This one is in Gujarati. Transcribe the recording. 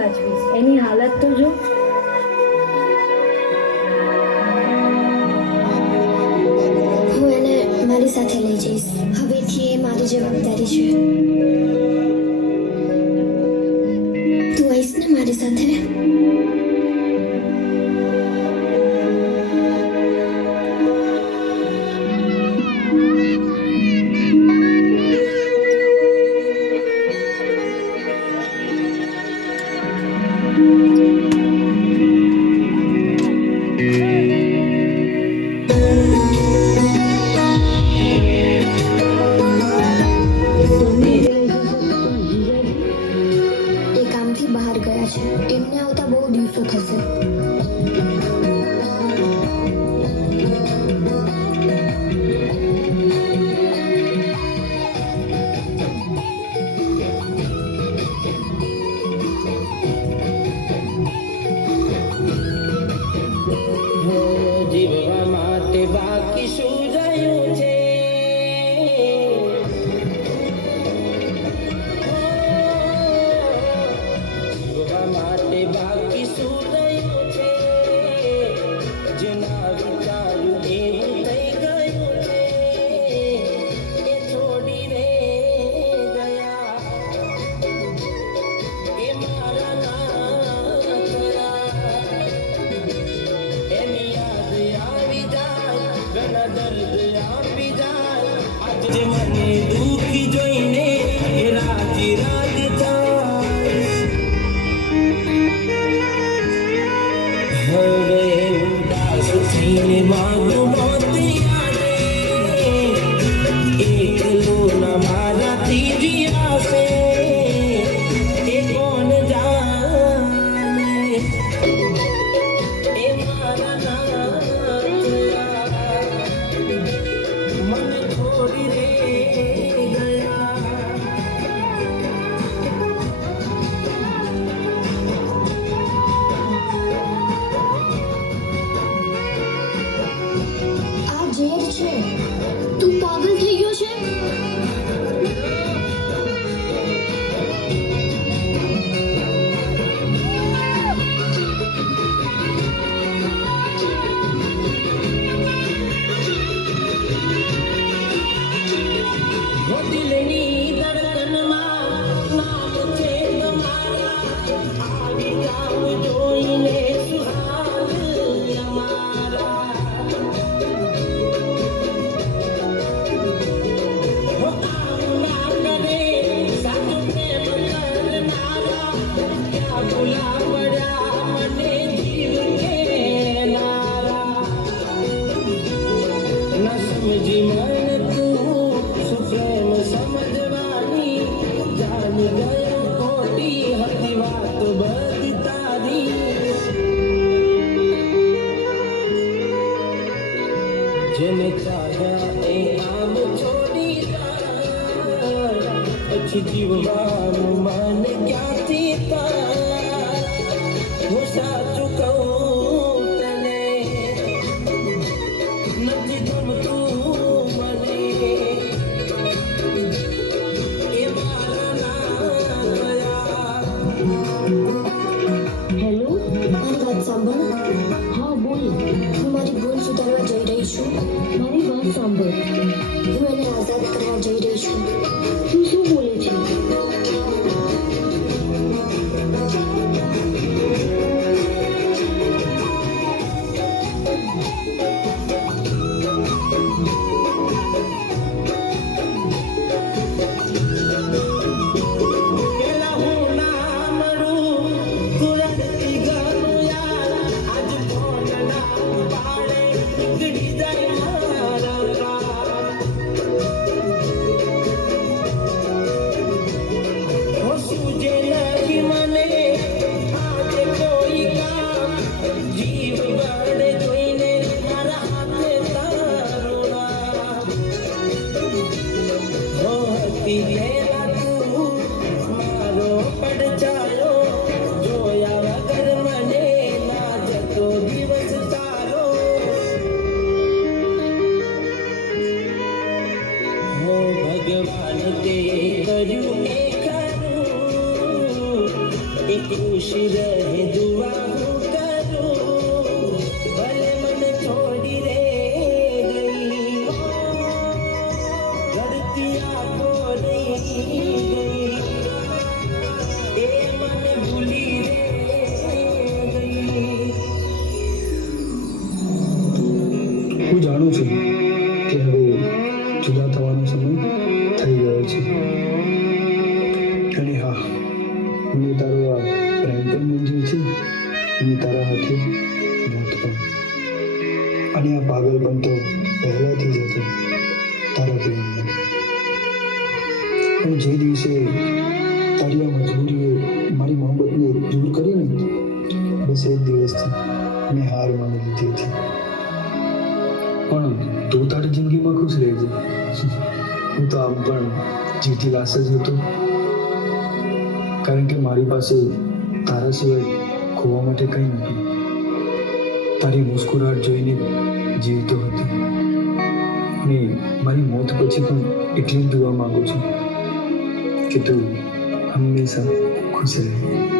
સાચવીશ. એની હાલત તો જો. હું એને મારી સાથે લઈ જઈશ. હવેથી એ મારી જવાબદારી છે. તું આવીશ ને મારી સાથે? એમને આવતા બહુ દિવસો થશે. જીવવા માટે બાકી શું રહ્યું છે? જીવવા માટે બાકી શું રહ્યું છે? જેના વિચાર્યું એવું થઈ ગયું છે, એ છોડી રે ગયા. એ મારા ના એની યાદ આવી જાય, ઘણા દર્દ આપી જાય. આજે મને દુખી જોઈને એ રાજી રાજ થાય. હવે ઉદાસ થઈને માગું મોત યાદે, એકલો ના મારાથી જીવાશે એ કોણ જાણે. એ મારા નાથયા મને છોડી રે ગયા. આ ઝેર છે. તું પાગલ થઈ ગયો છે? દિલની ધડકનમાં નામ છે તમારા. આવી જાવ જોઈને સુહાગ અમારા. આવું ના કરે સાચું પ્રેમ કરનારા. ક્યાં ભૂલા પડ્યા મને જીવ કેનારા. ન સમજી મને તું શું પ્રેમ સમજવાની. જાણી ગયો ખોટી હતી વાત બધી તારી. જેને ચાહ્યા એ આમ છોડી જાય, પછી જીવવાનું મન ક્યાંથી થાય. હું સાચું કહું તને, નથી ગમતું મને. એ મારા નાથયા. હેલો. મારી વાત સાંભળ. હા બોલ. હું મારી ભૂલ સુધારવા જઈ રહી છું. મારી વાત સાંભળ. હું એને આઝાદ કરવા જઈ રહી છું. તું શું બોલે છે? પેલા હું ના મળું તુરંત ગયું યાર. આજ ફોન ના ઉપાડે નીકળી જાય. खुश रहे दुआ हूँ करूँ भले मन छोड़ी रे गई गलतियाँ को नहीं गई ए मन भूली रे गई હું જાણું છું કે હવે જુદા થવાનો સમય થઈ ગયો છે અને હા મેં તારો આ પ્રેમ પણ મંજૂર છે અને તારા હાથે મોત પણ અને આ પાગલપણ તો પહેલાથી જ હતું તારા પ્રેમમાં પણ જે દિવસે તારી આ મજબૂરીએ મારી મોહબ્બતને દૂર કરીને બસ એક દિવસથી મેં હાર માની લીધી હતી પણ તું તારી જિંદગીમાં ખુશ રહેજે હું તો આમ પણ જીતી લાશ જ હતો કારણ કે મારી પાસે તારા સિવાય ખોવા માટે કંઈ નથી તારી મુસ્કુરાહટ જોઈને જીવતો હતો અને મારી મોત પછી પણ એટલી જ દુઆ માંગુ છું કે તું હંમેશા ખુશ રહે